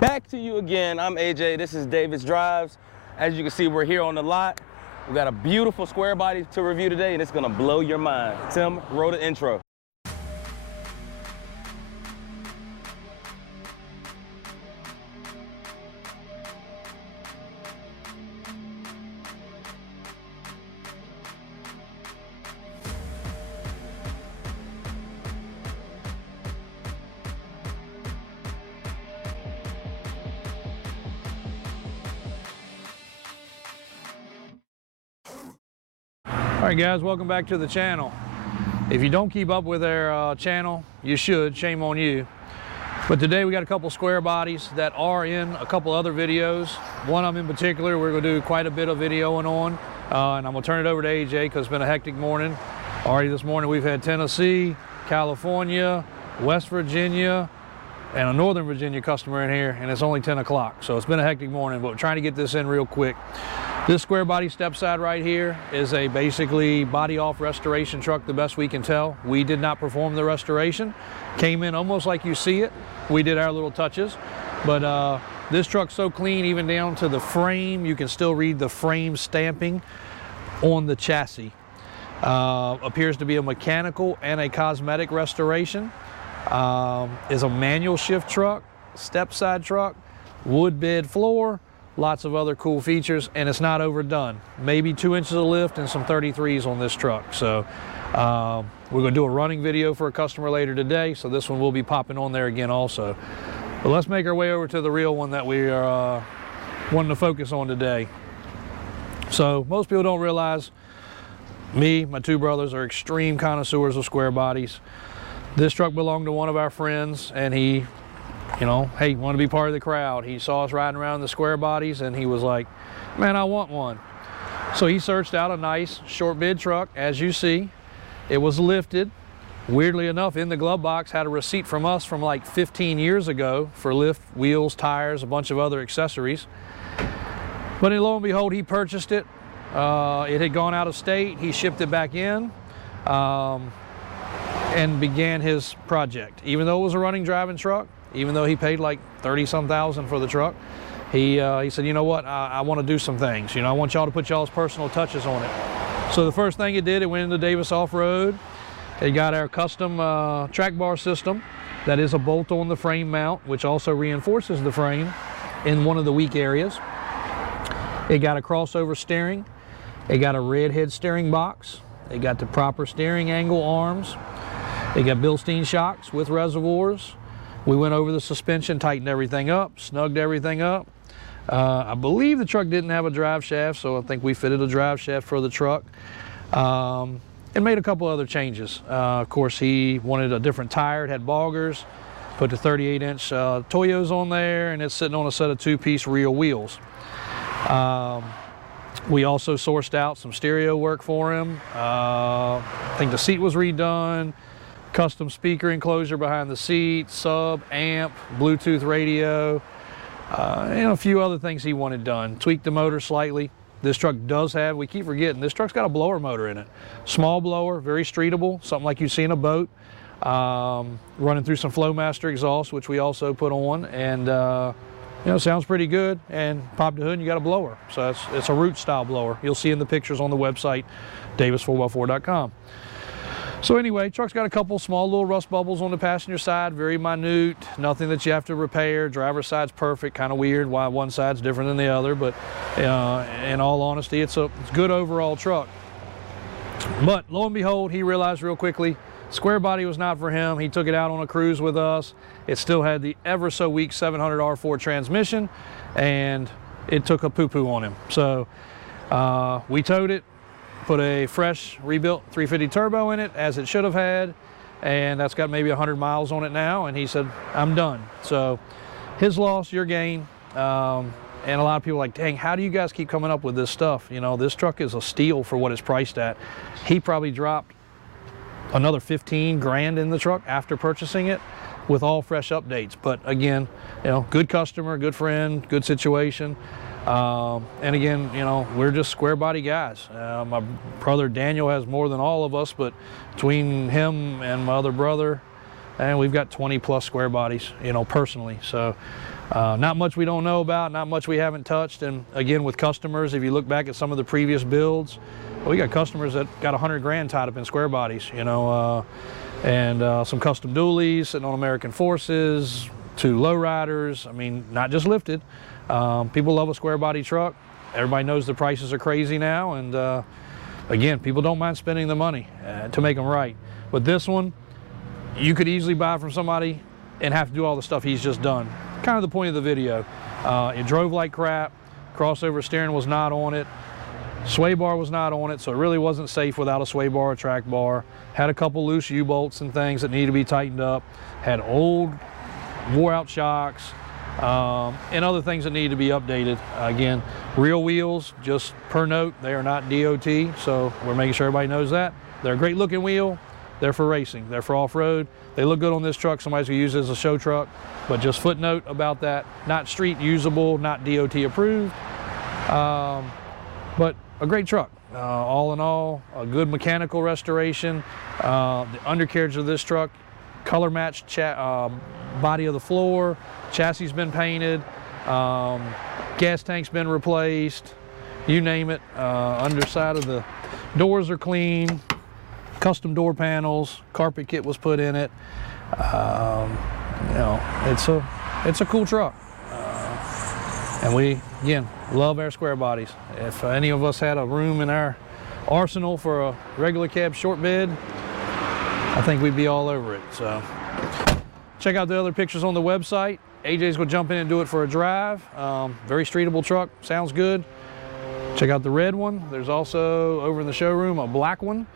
Back to you again. I'm AJ. This is Davis Drives. As you can see, we're here on the lot. We got a beautiful square body to review today, and it's gonna blow your mind. Tim, roll the intro. All right guys, welcome back to the channel. If you don't keep up with our channel, you should, shame on you. But today we got a couple square bodies that are in a couple other videos. One of them in particular we're gonna do quite a bit of videoing on, and I'm gonna turn it over to AJ because it's been a hectic morning. Already this morning we've had Tennessee, California, West Virginia, and a Northern Virginia customer in here, and it's only 10 o'clock. So it's been a hectic morning, but we're trying to get this in real quick. This square body step side right here is a basically body off restoration truck, the best we can tell. We did not perform the restoration. Came in almost like you see it. We did our little touches, but this truck's so clean, even down to the frame. You can still read the frame stamping on the chassis. Appears to be a mechanical and a cosmetic restoration. Is a manual shift truck, step side truck, wood bed floor, lots of other cool features, and it's not overdone. Maybe 2 inches of lift and some 33s on this truck. So we're gonna do a running video for a customer later today, so this one will be popping on there again also. But let's make our way over to the real one that we are wanting to focus on today. So most people don't realize me, my two brothers are extreme connoisseurs of square bodies. This truck belonged to one of our friends, and he, you know, hey, want to be part of the crowd. He saw us riding around the square bodies, and he was like, man, I want one. So he searched out a nice short bed truck. As you see, it was lifted. Weirdly enough, in the glove box had a receipt from us from like 15 years ago for lift, wheels, tires, a bunch of other accessories. But lo and behold, he purchased it. It had gone out of state. He shipped it back in. And began his project. Even though it was a running driving truck, even though he paid like 30-some thousand for the truck, he said, you know what, I want to do some things. You know, I want y'all to put y'all's personal touches on it. So the first thing it did, it went into Davis Off-Road. It got our custom track bar system that is a bolt on the frame mount, which also reinforces the frame in one of the weak areas. It got a crossover steering. It got a red head steering box. It got the proper steering angle arms. They got Bilstein shocks with reservoirs. We went over the suspension, tightened everything up, snugged everything up. I believe the truck didn't have a drive shaft, so I think we fitted a drive shaft for the truck. And made a couple other changes. Of course, he wanted a different tire. It had boggers. Put the 38-inch Toyos on there, and it's sitting on a set of two-piece real wheels. We also sourced out some stereo work for him. I think the seat was redone. Custom speaker enclosure behind the seat, sub, amp, Bluetooth radio, and a few other things he wanted done. Tweaked the motor slightly. This truck does have, we keep forgetting, this truck's got a blower motor in it. Small blower, very streetable, something like you see in a boat. Running through some Flowmaster exhaust, which we also put on, and you know, sounds pretty good. And pop the hood and you got a blower. So it's a root style blower. You'll see in the pictures on the website, davis4x4.com. So anyway, truck's got a couple small little rust bubbles on the passenger side, very minute, nothing that you have to repair. Driver's side's perfect, kind of weird why one side's different than the other, but in all honesty, it's a good overall truck. But lo and behold, he realized real quickly, square body was not for him. He took it out on a cruise with us. It still had the ever so weak 700 R4 transmission, and it took a poo-poo on him. So we towed it. Put a fresh rebuilt 350 turbo in it, as it should have had, and that's got maybe 100 miles on it now, and he said, I'm done. So his loss, your gain. And a lot of people are like, dang, how do you guys keep coming up with this stuff? You know, this truck is a steal for what it's priced at. He probably dropped another 15 grand in the truck after purchasing it with all fresh updates. But again, you know, good customer, good friend, good situation. And again, you know, we're just square body guys. My brother Daniel has more than all of us, but between him and my other brother, and we've got 20 plus square bodies, you know, personally. So Not much we don't know about, not much we haven't touched. And again, with customers, if you look back at some of the previous builds, we got customers that got 100 grand tied up in square bodies, you know, and some custom dualies sitting on American Forces, 2 lowriders. I mean, not just lifted. People love a square body truck. Everybody knows the prices are crazy now, and again, people don't mind spending the money to make them right. But this one, you could easily buy from somebody and have to do all the stuff he's just done. Kind of the point of the video. It drove like crap. Crossover steering was not on it. Sway bar was not on it, so it really wasn't safe without a sway bar or track bar. Had a couple loose U-bolts and things that needed to be tightened up. Had old, wore-out shocks, and other things that needed to be updated. Again, real wheels, just per note, they are not DOT, so we're making sure everybody knows that. They're a great looking wheel. They're for racing. They're for off-road. They look good on this truck. Somebody's gonna use it as a show truck, but just footnote about that. Not street usable, not DOT approved, but a great truck. All in all, a good mechanical restoration. The undercarriage of this truck, color matched body of the floor, chassis has been painted, gas tank's been replaced, you name it. Underside of the doors are clean, custom door panels, carpet kit was put in it. You know, it's a cool truck. And we, again, love our square bodies. If any of us had a room in our arsenal for a regular cab short bed, I think we'd be all over it. So check out the other pictures on the website. AJ's gonna jump in and do it for a drive. Very streetable truck, sounds good. Check out the red one. There's also over in the showroom a black one.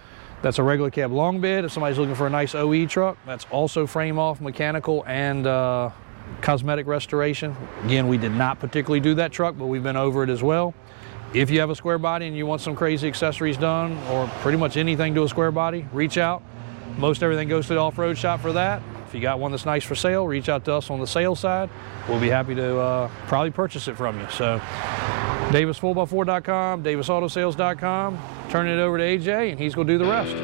That's a regular cab long bed. If somebody's looking for a nice OE truck, that's also frame off, mechanical, and cosmetic restoration. Again, we did not particularly do that truck, but we've been over it as well. If you have a square body and you want some crazy accessories done, or pretty much anything to a square body, reach out. Most everything goes to the off-road shop for that. If you got one that's nice for sale, reach out to us on the sales side. We'll be happy to probably purchase it from you. So DavisFourx4.com, DavisAutosales.com. Turn it over to AJ and he's gonna do the rest.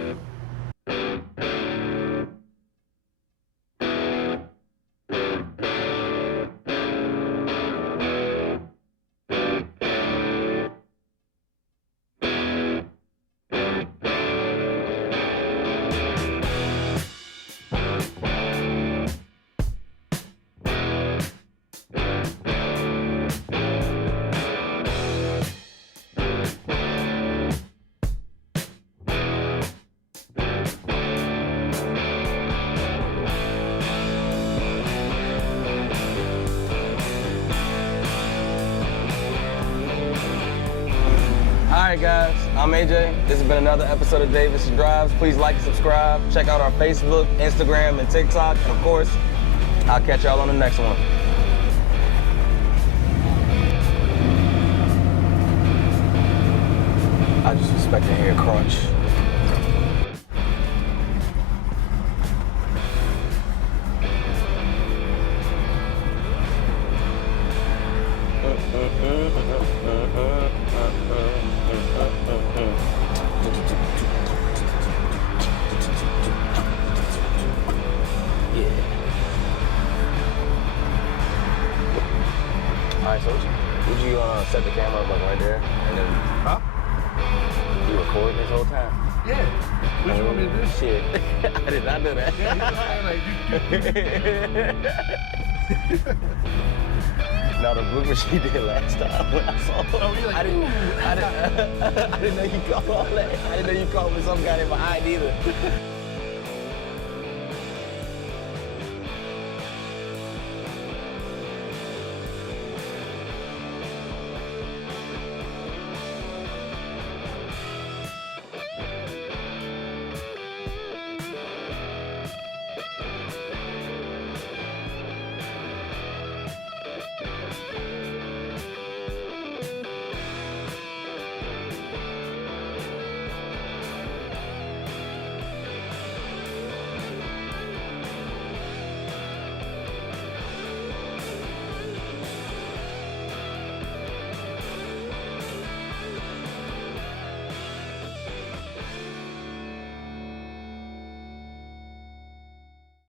All right, guys, I'm AJ. This has been another episode of Davis Drives. Please like and subscribe. Check out our Facebook, Instagram, and TikTok. And of course, I'll catch y'all on the next one. I just expect to hear a crunch. Alright, so would you set the camera up like right there and then you recording this whole time? Yeah. What you want me to do? Shit. I did not do that. Yeah, you just like No, the blooper she did last time when I saw her. Oh, you're like, I didn't know you called all that. I didn't know you called me some guy in my eye either.